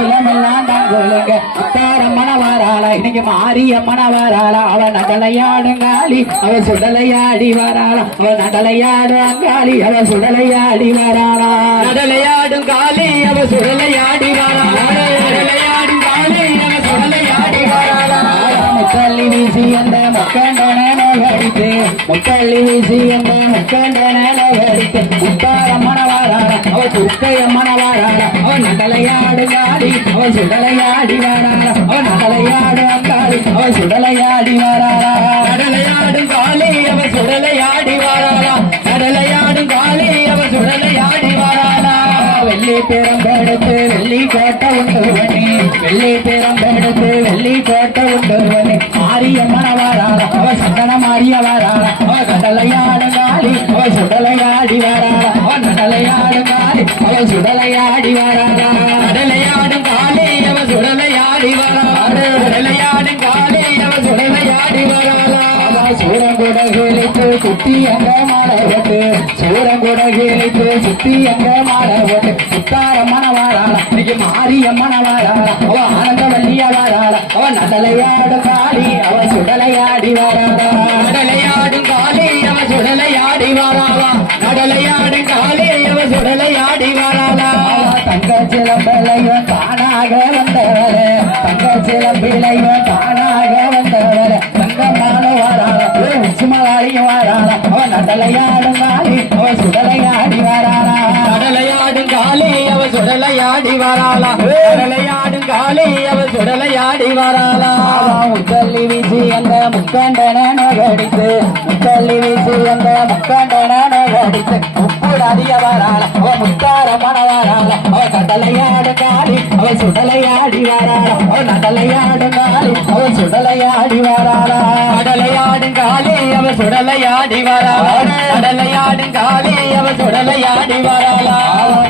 இளமெல்லாம் தாங்குங்க முத்தாரம்மன வாராள இன்னைக்கு மாரியம்மன வாராள அவன் நகலையாடுங்காளி அவன் சுடலையாடி வாராள அவன் நகலையாடுங்காளி அவன் சுடலையாடி வாராளா நடலையாடும் காளி அவன் சுடலையாடி வாராளா நடலையாடும் காளி அவன் சுடலையாடி வாராளா முக்கள்ளி வீசி அந்த முக்கண்டன நகரித்து முக்கள்ளி வீசி அந்த முக்கண்டன நகரித்து முத்தாரம்மன வாராள அவன் துர்க்கையம்மன வாராள அவன் நகலையாடுங்காளி அவன் சுடலையாடி வாராள அவன் நகலையாடுங்காளி அவன் சுடலையாடி வாராளா கடலையாடும் காளி அவன் சுடலையாடி வாராளா கடலையாடும் காளி அவன் சுடலையாடி வாராளா வெள்ளி பெரும்பெடுத்து வெள்ளி கோட்டை உண்டு பண்ணி வெள்ளி பெரும்பெடுத்து வெள்ளி கோட்டை உண்டு பண்ணி மாரியம்மன வாராள அவன் சந்தன மாறிய வாராள அவன் கடலையாடுங்காளி அவன் சுடலையாடி வாராள அவன் நடலையாடுங்காளி அவன் சுடலையாடி வாராளா கடலையாடும் காளி அவன் சுடலையாடி வாராளா கடலையாடும் காளி அவன் சுடலையாடி வாராளா சூரங்குட கேளித்து சுத்தி அங்க மாலை போட்டு சூரங்குட கேளித்து சுத்தி அங்க மாலை போட்டு முத்தாரம்மன வாராள இன்னைக்கு மாரியம்மன வாராள அவன் ஆனந்தவல்லிய வாராள அவன் நடலையாடும் காளி அவன் சுடலையாடி வாராளா நடலையாடும் காளி அவன் சுடலையாடி வாராளா நடலையாடும் காளி அவன் சுடலையாடி வாராளா தங்க சிலம்பிளைவன் தானாக வந்தவரே தங்க சிலம்பிளைவன் தானாக வந்தவரே தங்கமான வாராள உச்சுமலாளிய வாராள அவன் நடலையாடும் காளி அவன் சுடலையாடி வாராளா கடலையாடும் காளி அவன் சுடலையாடி வாராளா கடலையாடும் காளி அவன் சுடலையாடி வாராளா முத்தள்ளி வீசி அந்த முக்கண்டன நகடித்து முத்தள்ளி வீசி அந்த முக்கண்டன நகடித்து முப்புடாதிய வாராள அவன் முத்தாரம்மன வாராள அவன் கடலையாடும் காளி அவன் சுடலையாடி வாராள அவன் நடலையாடும் காளி அவன் சுடலையாடி வாராளா கடலையாடும் காளி அவன் சுடலையாடி வாராளா கடலையாடும் காளி அவன் சுடலையாடி வாராளா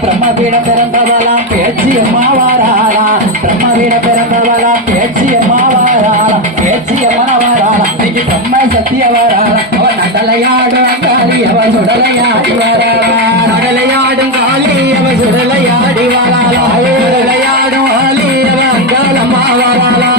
பிரம்மபீட பிறந்தவளாம் பேச்சு அம்மா வாராளா பிரம்மபீட பிறந்தவளாம் பேச்சு அம்மா வாராளா பேச்சு அம்மன வாராளா இன்னைக்கு பிரம்ம சத்திய வாராளா அவன் நடலையாடும் காளி அவன் சுடலையாடி வாராளா நடலையாடும் காளி அவன் சுடலையாடி வாராளா விளையாடும் காளி அவன் அங்காளம்மா வாராளா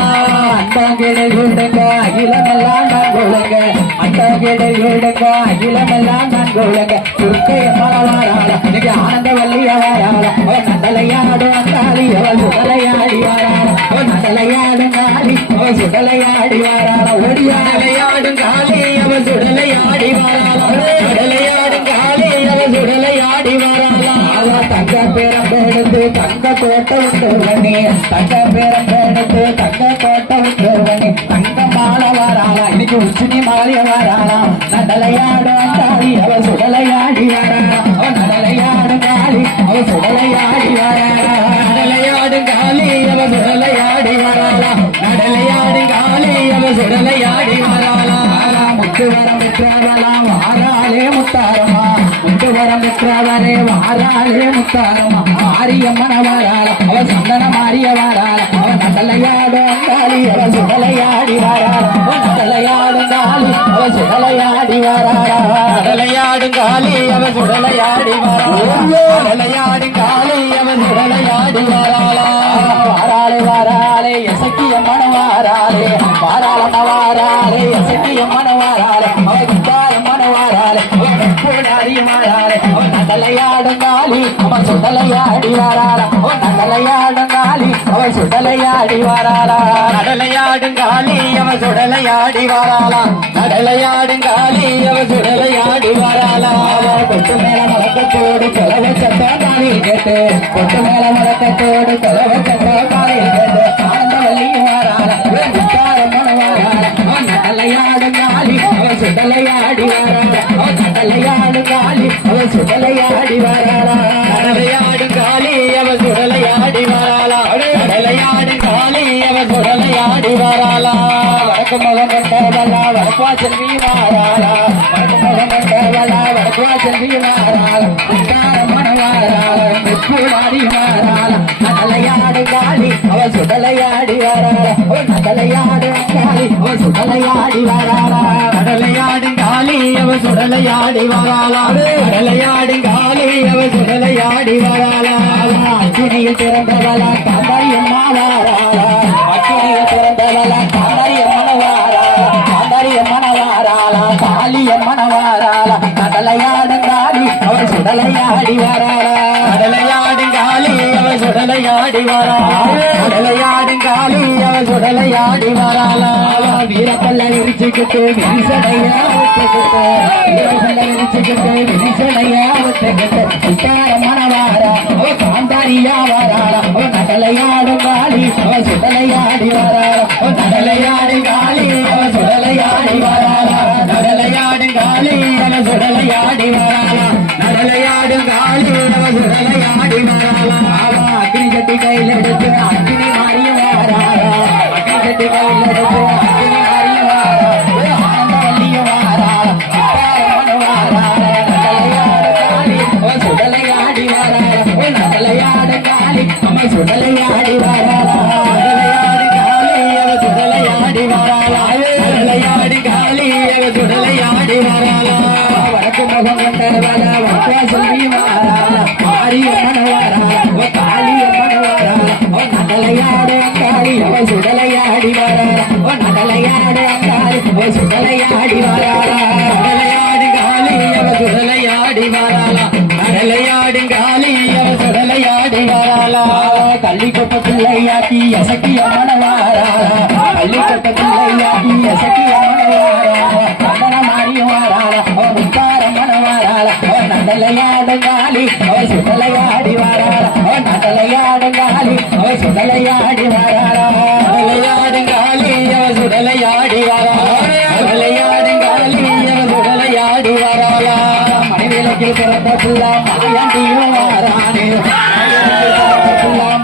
அண்டாங்கிடை விடுங்க அகிலமெல்லாம் நான் கொடுங்க அண்டாங்கிடை விடுங்க அகிலமெல்லாம் நான் கொடுங்க துர்க்கையம்மன வாராள இன்னைக்கு ஆனந்தவல்லிய வாராள அவன் நடலையாடும் காளி அவன் சுடலையாடி வாராள அவன் நடலையாடும் காளி அவன் சுடலையாடி வாராள ஒடியாடலையாடும் காளி அவன் சுடலையாடி வாராள கடலையாடும் காளி அவன் சுடலையாடி வாராளா தங்க பேரம்பெடுத்து தங்க கோட்டை உண்டு பண்ணி தங்க பேரம்பெடுத்து தங்க கோட்டை உண்டு பண்ணி தங்க மாலை வாராளா இன்னைக்கு உச்சினி மாலைய வாராளா நடலையாடும் காளி அவன் சுடலையாடி வாராளா அவன் நடலையாடும் காளி அவன் சுடலையாடி வாராளா நடலையாடும் காளி அவன் சுடலையாடி வாராளா நடலையாடும் காளி அவன் சுடலையாடி வாராளா முத்து வரம் பெற்றவளாம் வாராளே முத்தாரம்மா முத்து வரம் பெற்றவரே வாராளே முத்தாரம்மா மாரியம்மன வாராள அவன் சந்தன மாறிய வாராள அவன் நடலையாடும் காளி அவன் சுடலையாடி வாராள அவன் நடலையாடும் காளி அவன் சுடலையாடி வாராளா நடலையாடும் காளி அவன் சுடலையாடி வாராளா நடலையாடும் காளி அவன் சுடலையாடி வாராளா வாராளே வாராளே எசக்கியம்மன வாராளே வாராளம்ம வாராளே எசக்கியம்மன வாராளே அவன் முத்தாரம்மன வாராளே அவன் முப்புடாதிய வாராளே அவன் நடலையாடும் காளி அவன் சுடலையாடி வாராளா அவன் நடலையாடும் காளி அவன் சுடலையாடி வாராளா நடலையாடும் காளி அவன் சுடலையாடி வாராளா நடலையாடும் காளி அவன் சுடலையாடி வாராளா கொட்டு மேல மலக்கத்தோடு கொலவை சட்ட காலில் கேட்டு கொட்டு மேல மலக்கத்தோடு கொலவை சட்ட காலில் கேட்டு ஆனந்தவல்லிய வாராள முத்தாரம்மன வாராள அவன் நடலையாடும் காளி அவன் சுடலையாடி வாராள அவன் நடலையாடும் காளி அவன் சுடலையாடி வாராளா கடலையாடும் காளி அவன் சுடலையாடி வாராளா கடலையாடும் காளி அவன் சுடலையாடி வாராளா வடக்கு முகம் கொண்டவளா வடக்குவா செல்வி வாராளா வடக்கு முகம் கொண்டவளா வடக்குவா செல்வி வாராளா முத்தாரம்மன வாராள முப்புடாதி வாராளா நடலையாடும் காளி அவன் சுடலையாடி வாராளா நடலையாடும் காளி காளி அவ சுடலையாடி வராளா கடலையாடும் காளி அவ சுடலையாடி வராளா கடலையாடும் காளி அவ சுடலையாடி வராளா அக்கினியில் பிறந்தவளா காந்தாரி அம்மா வாராளா அக்கினியில் பிறந்தவளா காந்தாரி அம்மன வாராளா காந்தாரி அம்மன வாராளா காளி அம்மன வாராளா கடலையாடும் காளி அவ சுடலையாடி வராளா கடலையாடும் காளி அவ சுடலையாடி வராளா கடலையாடும் காளி அவ சுடலையாடி வராளா வீரப்பல்ல விரிச்சுக்கிட்டு விரிசடையா ஒத்துக்கிட்டு வீரப்பல்ல விரிச்சுக்கிட்டு விரிசடையா ஒத்துக்கிட்டு சுட்டாரம்மன வாரா அவ காந்தாரியா வராளா அவ கடலையாடும் காளி அவ சுடலையாடி வராளா அவ கடலையாடும் காளி அவ சுடலையாடி வராளா கடலையாடும் காளி அவ சுடலையாடி வராளா கடலையாடும் காளி அவ சுடலையாடி வராளா அவ அக்னி சட்டி கையில் எடுத்து அக்னி மாறிய வாராளா அக்னி சட்டி கையில் எடுத்து அக்னி மாறிய வாராளா ஆனந்தவல்லிய வாராளா சுட்டாரம்மன வாராளா கடலையாடும் காளி அவ சுடலையாடி வராளா அவ கடலையாடும் காளி அவ சுடலையாடி வராளா கடலையாடும் காளி அவ சுடலையாடி வராளா கடலையாடும் காளி அவ சுடலையாடி வராளா வடக்கு முகம் கொண்டவளா வடக்கா சொல்லி வாராளா மாரியம்மன வாராளா அவ காளி அம்மன வாராளா அவ கடலையாடும் காளி அவ சுடலையாடி வராளா அவ கடலையாடும் காளி அவ சுடலையாடி வராளா கடலையாடும் காளி அவ சுடலையாடி வராளா கடலையாடும் காளி அவ சுடலையாடி வராளா கள்ளிக்கொட்ட பிள்ளையாக்கி எசக்கி அம்மன வாராளா கள்ளிக்கொட்ட பிள்ளையாக்கி எசக்கி அம்மன வாராளா கந்தன மாறி வாராளா அவ முத்தாரம்மன வாராளா அவ நடலையாடும் காளி அவ சுடலையாடி வாராளா அவ நடலையாடும் காளி அவ சுடலையாடி வாராளா கடலையாடும் காளி அவ சுடலையாடி வாராளா கடலையாடும் காளி அவ சுடலையாடி வாராளா மணிவிளக்கில் பிறந்த புள்ள மாயாண்டியும் வாரானே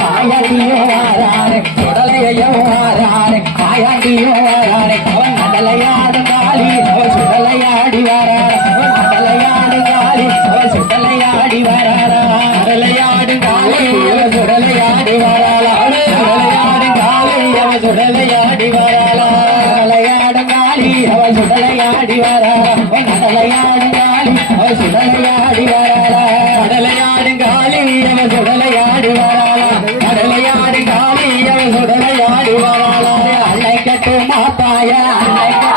மாயாண்டியும் வாரானே சுடலையும் வாரானே மாயாண்டியும் வாரானே அவன் நடலையாடும் காளி அவ சுடலையாடி வாராளா அவன் நடலையாடும் காளி அவ சுடலையாடி வாராளா கடலையாடும் காளி அவ சுடலையாடி வாராளா கடலையாடும் காளி அவ சுடலையாடி வாராளா கடலையாடும் காளி அவ சுடலையாடி வாராளா அவன் நடலையாடும் காளி அவ சுடலையாடி வாராளா கடலையாடும் காளி அவ சுடலையாடி வாராளா கடலையாடும் காளி அவ சுடலையாடி வாராளா அன்னை கட்டு மாத்தாய அன்னை கட்டு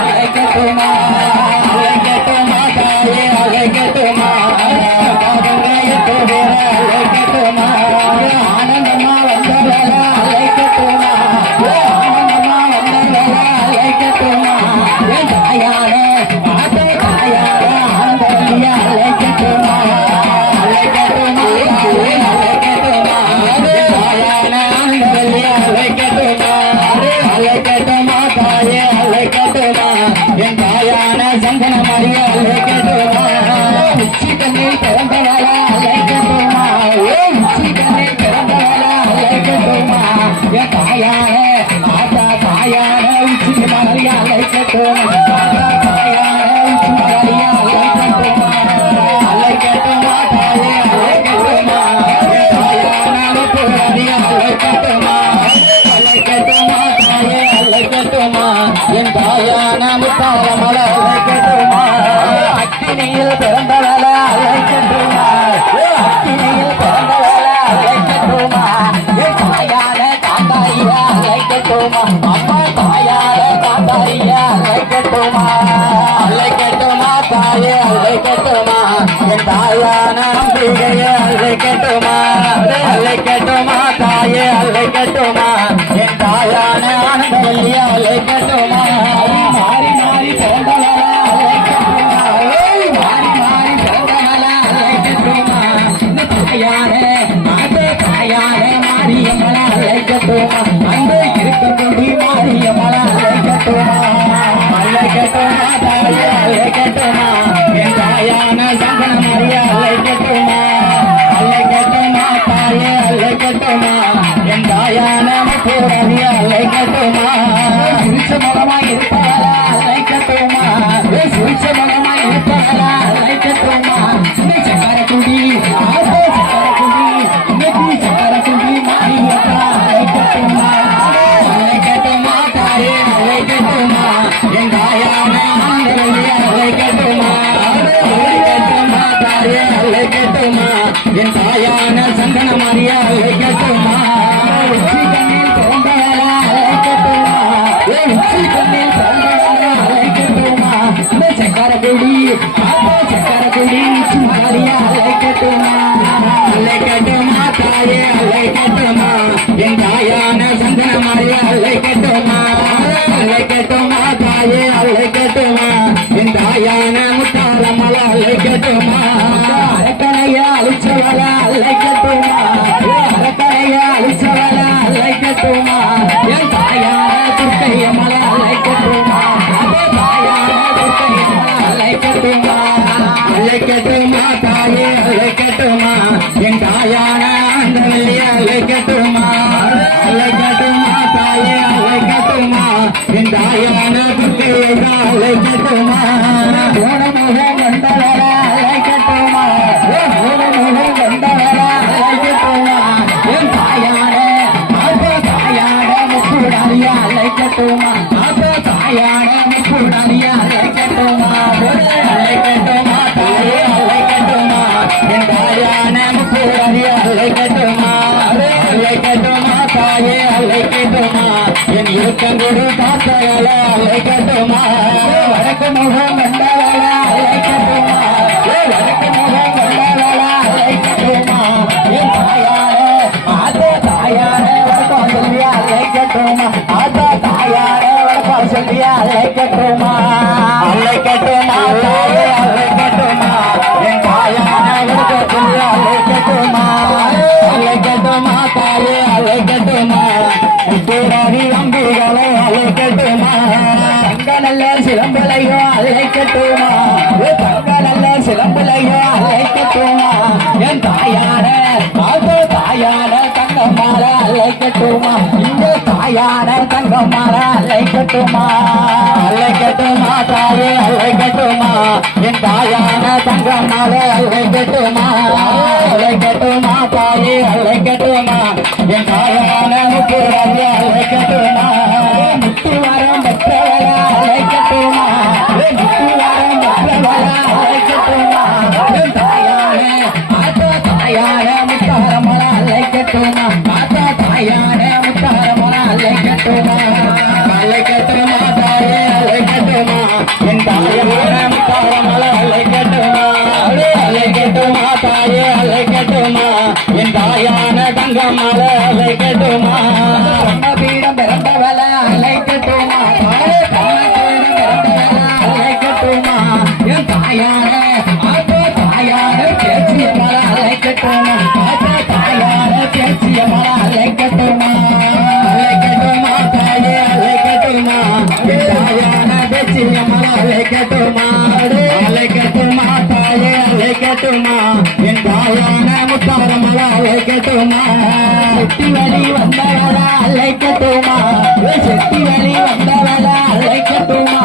அலை கட்டுமா அலை கட்டுமா தாயே அலை கட்டுமா அலை கட்டுமா ஆனந்தமா வந்தவள அலை கட்டுமா ஆனந்தமா வந்தவள அலை கட்டுமா என் தாயான மாதே தாயான ஆனந்தவல்லியா அலை கட்டுமா அலை கட்டுமா அலை கட்டுமா தாயான ஆனந்தவல்லியா அலை கட்டுமா அலை கட்டுமா தாயே அலை கட்டுமா என் தாயான சந்தன மாறிய அலை கட்டுமா உச்சி கண்ணில் பிறந்தவளா அலை கட்டுமா உச்சி கண்ணில் பிறந்தவளா அலை கட்டுமா என் தாயான மாதா தாயான உச்சி மாறிய அலை கட்டுமா மாதா தாயான உச்சி மாறிய அலை கட்டுமா அலை கட்டுமா தாயே அலை கட்டுமா என் தாயான முத்துமாறிய அலை கட்டுமா அலை கட்டுமா தாயே அலை கட்டுமா என் தாயான முத்தாரமல அலை கட்டுமா அக்கினியில் பிறந்தவள அலை கட்டுமா அக்கினியில் பிறந்தவள அலை கட்டுமா என் தாயான காந்தாரியா அலை கட்டுமா அம்மா தாயான காந்தாரியா அலை கட்டுமா அலை கட்டுமா தாயே அலை கட்டுமா என் தாயான அம்பிகைய அலை கட்டுமா அலை கட்டுமா தாயே அலை கட்டுமா என் தாயான ஆனந்தவல்லியா அலை கட்டுமா மாறி மாறி பிறந்தவள அலை கட்டுமா மாறி மாறி பிறந்தவள அலை கட்டுமா இந்த தாயான மாதே தாயான மாரியம்மள அலை கட்டுமா அன்பு இருக்கக்கூடிய மாரியம்மள அலை கட்டுமா அலை கட்டுமா தாயே அலை கட்டுமா என் தாயான சந்தன மாறிய அலை கட்டுமா அலை கட்டுமா தாயே அலை கட்டுமா என் தாயான முத்துமாறிய அலை கட்டுமா சுரிச்ச மகமா இருப்பாளா அலை கட்டுமா சுரிச்ச மகமா இருப்பாளா அலை கட்டுமா சக்கர குடி சக்கர குடி இன்னைக்கு சக்கர குடி மாறி அலை கட்டுமா தாயான சந்தன மாறிய அழைக்கட்டுமா உச்சி கண்ணில் பிறந்தவளா அழைக்கட்டுமா உச்சி கண்ணில் பிறந்தவளா அழைக்கட்டுமா இந்த சக்கரகுடி சக்கரகுடி மாறிய அழைக்கட்டுமா அழைக்கட்டுமா தாயே அழைக்கட்டுமா என் தாயான சந்தன மாறிய அழைக்கட்டுமா அழைக்கட்டுமா தாயே அழைக்கட்டுமா என் தாயான முத்தாரமல அழைக்கட்டுமா அரக்கனையா அழிச்சவள அழைக்கட்டுமா அரக்கனையா அழிச்சவள அழைக்கட்டுமா என் தாயான துர்க்கையமல அழைக்கட்டுமா தாயான துர்க்கையமல அழைக்கட்டுமா அழைக்கட்டுமா தாயே அழைக்கட்டுமா என் தாயான ஆண்டவல்லிய அழைக்கட்டுமா அழைக்கட்டுமா தாயே அழைக்கட்டுமா என் தாயான துர்க்கையா அழைக்கட்டுமா ஓடமுகம் கண்டவர அழைக்கட்டுமா ஓடமுகம் கண்டவர அழைக்கட்டுமா என் தாயான தாயான முக்குடாரியா அழைக்கட்டுமா தாயான முக்குடாரியா அழைக்கட்டுமா அழைக்கட்டுமா தாயே அழைக்கட்டுமா என் தாயான முக்குடாரியா அழைக்கட்டுமா அழைக்கட்டுமா தாயே அழைக்கட்டுமா என் இருக்கங்குடி காத்தவள அழைக்கட்டுமா வடக்கு முகம் கண்டவள அழைக்கட்டுமா வடக்கு முகம் கண்டவள அழைக்கட்டுமா என் தாயாரே தாயாரே வடக்கா சொல்லியா அழைக்கட்டுமா தாயாரே வடக்கா சொல்லியா அழைக்கட்டுமா அழைக்கட்டுமா தாயே அழைக்கட்டுமா என் தாயாரே வடக்கா சொல்லியா அழைக்கட்டுமா அழைக்கட்டுமா தாயே அழைக்கட்டுமா முத்துராணி அம்பிகளை அழைக்கட்டுமா தங்க நல்ல சிலம்பலையோ அழைக்கட்டுமா தங்க நல்ல சிலம்பலையோ அழைக்கட்டுமா என் தாயான தாயான தங்கம்மால அழைக்கட்டுமா இந்த தாயான தங்கம்மால அழைக்கட்டுமா அழைக்கட்டுமா தாயே அழைக்கட்டுமா என் தாயான தங்கம்மால அழைக்கட்டுமா அழைக்கட்டுமா தாயே அழைக்கட்டுமா என் தாயான முத்துராஜ அழைக்கட்டுமா முத்து வரம் பெற்றவள அழைக்கட்டுமா முத்து வரம் பெற்றவள அழைக்கட்டுமா என் தாயான தாயான முத்தாரமல அழைக்கட்டுமா தாயான முத்தாரமல அழைக்கட்டுமா அழைக்கட்டுமா தாயே அழைக்கட்டுமா என் தாயான முத்தாரமல அழைக்கட்டுமா அழைக்கட்டுமா தாயே அழைக்கட்டுமா என் தாயான தங்கமல அழைக்கட்டுமா பீடம் பிறந்தவள அழைக்கட்டுமா அழைக்கட்டுமா என் தாயான தாயான பேச்சியமல அழைக்கட்டுமா தாயான பேச்சியமல அழைக்கட்டுமா அழைக்கட்டுமா தாயே அழைக்கட்டுமா என் தாயான பேச்சியமல அழைக்கட்டுமா அழைக்கட்டுமா தாயே அழைக்கட்டுமா என் தாயான முத்தாரமல அழைக்கட்டுமா செட்டி வழி வந்தவள அழைக்கட்டுமா செட்டி வழி வந்தவள அழைக்கட்டுமா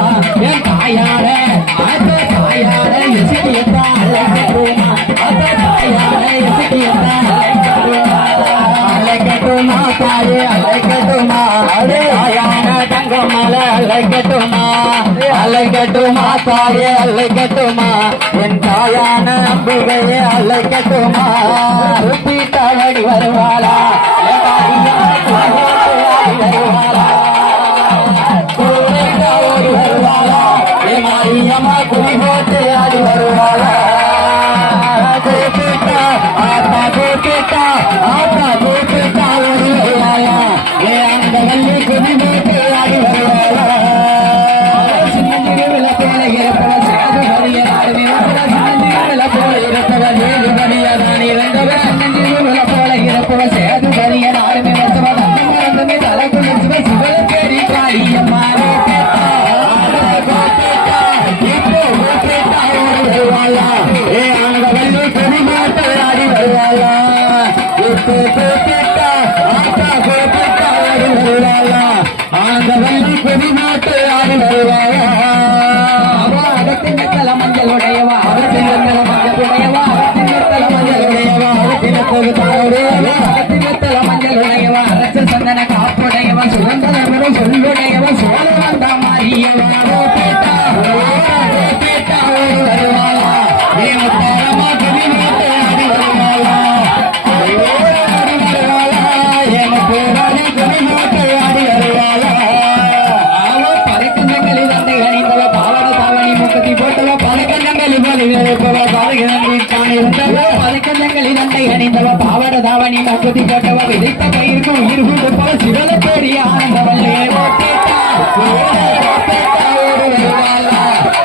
என் தாயார தாயார எசியத்தா அழைக்கட்டுமா தாயார எசியத்தா அழைக்கட்டுமா தாயே அழைக்கட்டுமா தாயான தங்கமல அழைக்கட்டுமா அழைக்கட்டுமா தாயே அழைக்கட்டுமா என் தாயான அம்பிகையே அழைக்கட்டுமா தவடி வருவாளா வருவாளா ஓடி வருவாளா மாரியம்மா குடி போட்டு ஆடி வருவாளா கூப்பிட்டா ஆத்தா கூப்பிட்டா ஆத்தா கூப்பிட்டா ஓடி வருவாளா அந்த வள்ளி குடி போட்டு ஆடி வருவாளா சின்ன திருவிழா போல இருப்பவ சாது ஹரிய ஆடுமே சின்ன போல இருப்பவ வேலு கடியாதான் இறந்தவர் சின்ன போல இருப்பவ சேது கரிய ஆடுமே வந்தவ மறந்துமே தலைக்குள்ள சிவ சிவல பேரி காளியம்மா மஞ்சளுடையவா மஞ்சளுடையவா மஞ்சளுடையவா அரச சந்தன காப்புடையவா சுகந்தரவர சொல்லுடையவா சோழ வந்த மாரியவா வருவாளா மண்டை அணிந்தவ பாவட தாவணி மக்குதி போட்டவ விதைத்த பயிர்க்கும் உயிர் கொடுப்பவ சிவல பெரிய ஆனந்தவல்லே ஓட்டேட்டா ஓடு வருவாளா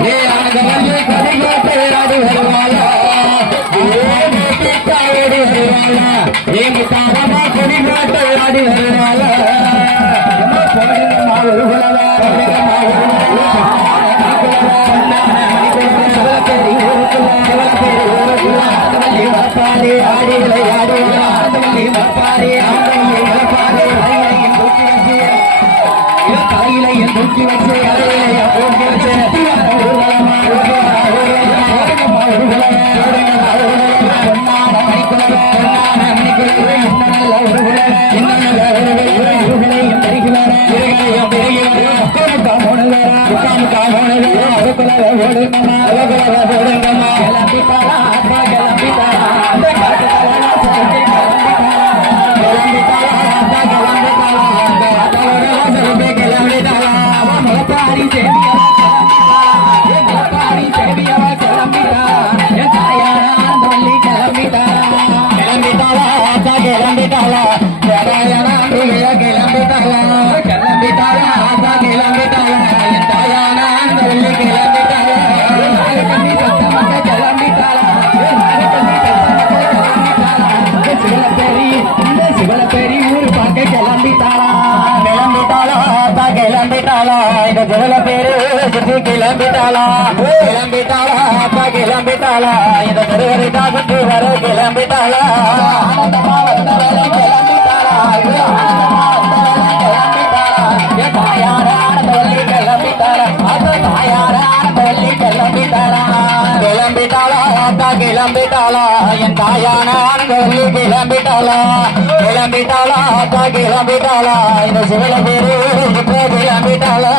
ஏ ஆனந்தவல்லே கதையோட்ட விராடு வருவாளா ஓட்டேட்டா ஓடு வருவாளா ஏ முத்தாரமா கொடிகாட்ட விராடு வருவாளா போடுங்கம்மா ஒரு குலவா போடுங்கம்மா ஆடிகளை ஆடுவல்லி மப்பாரி ஆடவல்லி மப்பாரி தலையிலையும் தூக்கி வச்சு அலையிலைய போக்கி வச்சு பொன்னாட மணிக்குலவே இன்னும் நல்ல ஒரு குலவே இன்னும் நல்ல இருகளையும் பெருகி வர இருகளையும் பெருகி வர முக்காமுக்கா மூணு ஒரு குலவே ஓடுங்கம்மா ஒரு குலவே ஓடுங்கம்மா கிளம்பிட்டாரா அப்பா கிளம்பிட்டாரா அந்த காட்டு தலைவா சொல்லி கிளம்பிட்டாரா அப்பா கிளம்பிட்டாரா அந்த அதோட சொல்லி கிளம்பிட்டாரா அவன் முளப்பாரி தேவியவா முளப்பாரி தேவியவா கிளம்பிட்டா என் தாயார ஆனந்தவல்லி கிளம்பிட்டாரா கிளம்பிட்டாளா அப்பா கிளம்பிட்டாளா கிளம்பிட்டாளா கிளம்பிட்டாளா அப்பா கிளம்பிட்டாளா என் தாயார ஆனந்தவல்லி கிளம்பிட்டாளா கண்ணி சத்த மக்கள் கிளம்பிட்டாளா சிவலப்பேரி ஊரு பார்க்க கிளம்பிட்டாளா கிளம்பிட்டாளா கிளம்பிட்டாளா இந்த சிவலப்பேரு சுற்றி கிளம்பிட்டாளா கிளம்பிட்டாளா அப்பா கிளம்பிட்டாளா இந்த திருவரிதா சுற்றி வர கிளம்பிட்டாளா ஆனந்தமா வந்தவரை கிளம்பிட்டாளா ஆனந்தமா வந்தவரை கிளம்பிட்டாளா என் தாயார ஆனந்தவல்லி கிளம்பிட்டாளா அது தாயார ஆனந்தவல்லி கிளம்பிட்டாளா கிளம்பிட்டாளா அப்பா கிளம்பிட்டாளா என் தாயான ஆனந்தவல்லி கிளம்பிட்டாளா கிளம்பிட்டாளா அப்பா கிளம்பிட்டாளா இந்த சிவல பேரு கிளம்பிட்டாளா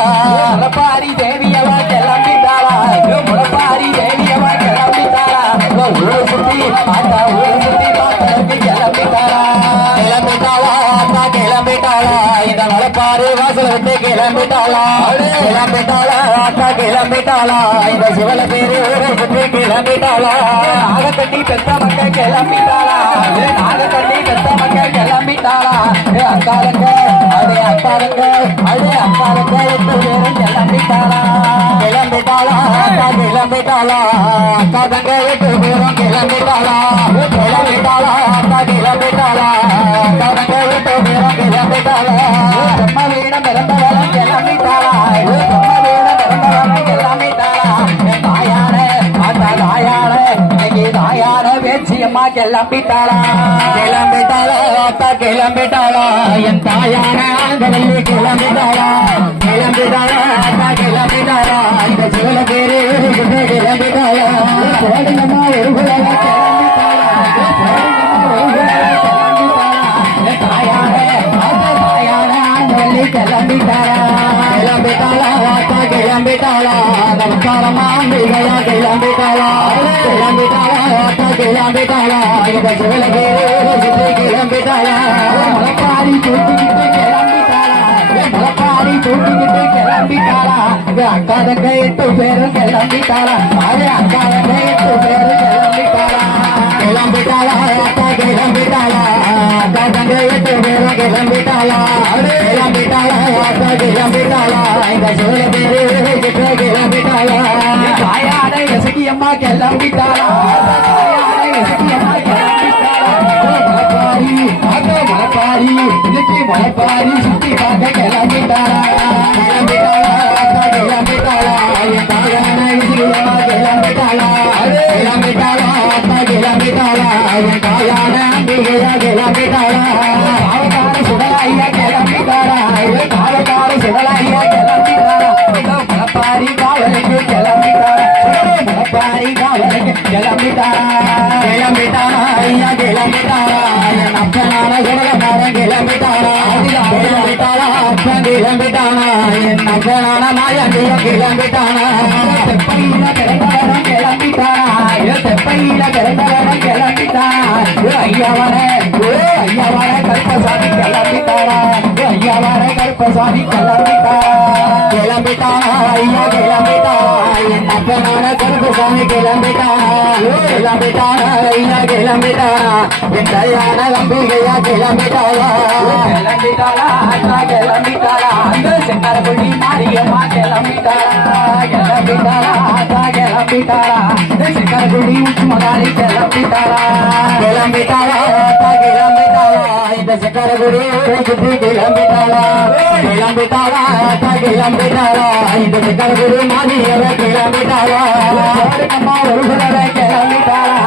முளப்பாரி தேவியவா கிளம்பிட்டாளா முளப்பாரி தேவியவா கிளம்பிட்டாளா ஊரு சுத்தி பார்த்தா ஊரு சுத்தி பார்த்ததற்கு கிளம்பிட்டாளா கிளம்பிட்டாளா அப்பா கிளம்பிட்டாளா இந்த முளப்பாரி வாசல விட்டு கிளம்பிட்டாளா கிளம்பிட்டாளா அப்பா கிளம்பிட்டாளா இந்த சிவல பேரு ஊரை சுற்றி கிளம்பிட்டாளா நாகக்கட்டி பெத்த மக்கள் கிளம்பிட்டாளா நாகக்கட்டி பெத்த மக்கள் கிளம்பிட்டாளா அக்காரங்க அடே அக்காரங்க அடே அக்காரங்க எட்டு பேரும் கிளம்பிட்டாளா கிளம்பிட்டாளா அக்கா கிளம்பிட்டாளா அக்கா தங்க எட்டு பேரும் கிளம்பிட்டாளா கிளம்பிட்டாளா அக்கா கிளம்பிட்டாளா அக்கா தங்க எட்டு பேரும் கிளம்பிட்டாளா பிரம்ம வீடம் பிறந்தவரம் கிளம்பிட்டாளா பிரம்ம வீடம் பிறந்தவரம் கிளம்பிட்டாளா என் தாயார மாதா தாயார இன்னைக்கு தாயார வேச்சியம்மா கிளம்பிட்டாளா கிளம்பிட்டாளா அக்கா கிளம்பிட்டாளா என் தாயார ஆனந்தவல்லி கிளம்பிட்டாளா கிளம்பிட்டாளா அக்கா கிளம்பிட்டாளா இந்த சிவல பேரு கிளம்பிட்டாளா போடுங்கம்மா ஒரு குலவா கிளம்பிட்டாளா தாயார தாயார ஆனந்தவல்லி கிளம்பிட்டாளா கிளம்பிட்டாளா அக்கா கிளம்பிட்டாளா நமஸ்காரமா மிகையா கிளம்பிட்டாளா கிளம்பிட்டாளா அக்கா கிளம்பிட்டாளா இந்த சிவல பேரு கிளம்பிட்டாளா முளப்பாரி தூக்கிக்கிட்டு கிளம்பிட்டாளா முளப்பாரி தூக்கிக்கிட்டு கிளம்பிட்டாளா அக்கா தங்க எட்டு பேரும் கிளம்பிட்டாளா அது அக்கா தங்க எட்டு பேரும் கிளம்பிட்டாளா கிளம்பிட்டாளா அக்கா கிளம்பிட்டாளா அக்கா தங்க எட்டு பேரும் கிளம்பிட்டாளா கிளம்பிட்டாளா அக்கா கிளம்பிட்டாளா இந்த சிவல பேரு கிளம்பிட்டாளா தாயார இசக்கியம்மா கிளம்பிட்டாளா தாயார இசக்கியம்மா கிளம்பிட்டாளா முளப்பாரி முளப்பாரி இன்னைக்கு முளப்பாரி சுத்தி பார்க்க கிளம்பிட்டாளா கிளம்பிட்டாளா அக்கா கிளம்பிட்டாளா என் தாயான இசக்கியம்மா கிளம்பிட்டாளா கிளம்பிட்டாளா அக்கா கிளம்பிட்டாளா என் தாயான அம்பிகையா கிளம்பிட்டாளா காவக்கார சுடலாயா கிளம்பிட்டாளா காவக்கார சுடலாயா கிளம்பிட்டாளா முளப்பாரி காவலுக்கு கிளம்பிட்டாளா முளப்பாரி காவலுக்கு கிளம்பிட்டாளா கிளம்பிட்டாளா ஐயா கிளம்பிட்டாளா என் அப்பனான சுடலக்காரன் கிளம்பிட்டாளா கிளம்பிட்டாளா அப்பா கிளம்பிட்டாளா என் அப்பனான மாயாண்டிய கிளம்பிட்டாளா தெப்பையில பிறந்தவரம் கிளம்பிட்டாளா தெப்பையில பிறந்தவரம் கிளம்பிட்டாளா ஐயாவர கல்பசாமி கிளம்பிட்டாளா ஐயாவர கல்ப கருப்பசாமி கிளம்பிட்டாரா ஐயா கிளம்பிட்டாரா என் அப்பனான கருப்பசாமி கிளம்பிட்டாரா ஐயா கிளம்பிட்டாரா என் கல்யாண அம்பிகையா கிளம்பிட்டாரா அண்ணா கிளம்பிட்டாரா அந்த செங்கரப்பள்ளி மாரியம்மா கிளம்பிட்டாரா அண்ணா கிளம்பிட்டாரா செங்கரப்பள்ளி உச்சுமதாரி கிளம்பிட்டாரா இந்த செங்கரகுடி சுற்றி கிளம்பிட்டாளா இந்த செங்கரகுடி மாரியவ கிளம்பிட்டாளா ஒரு கிளம்பிட்டாளா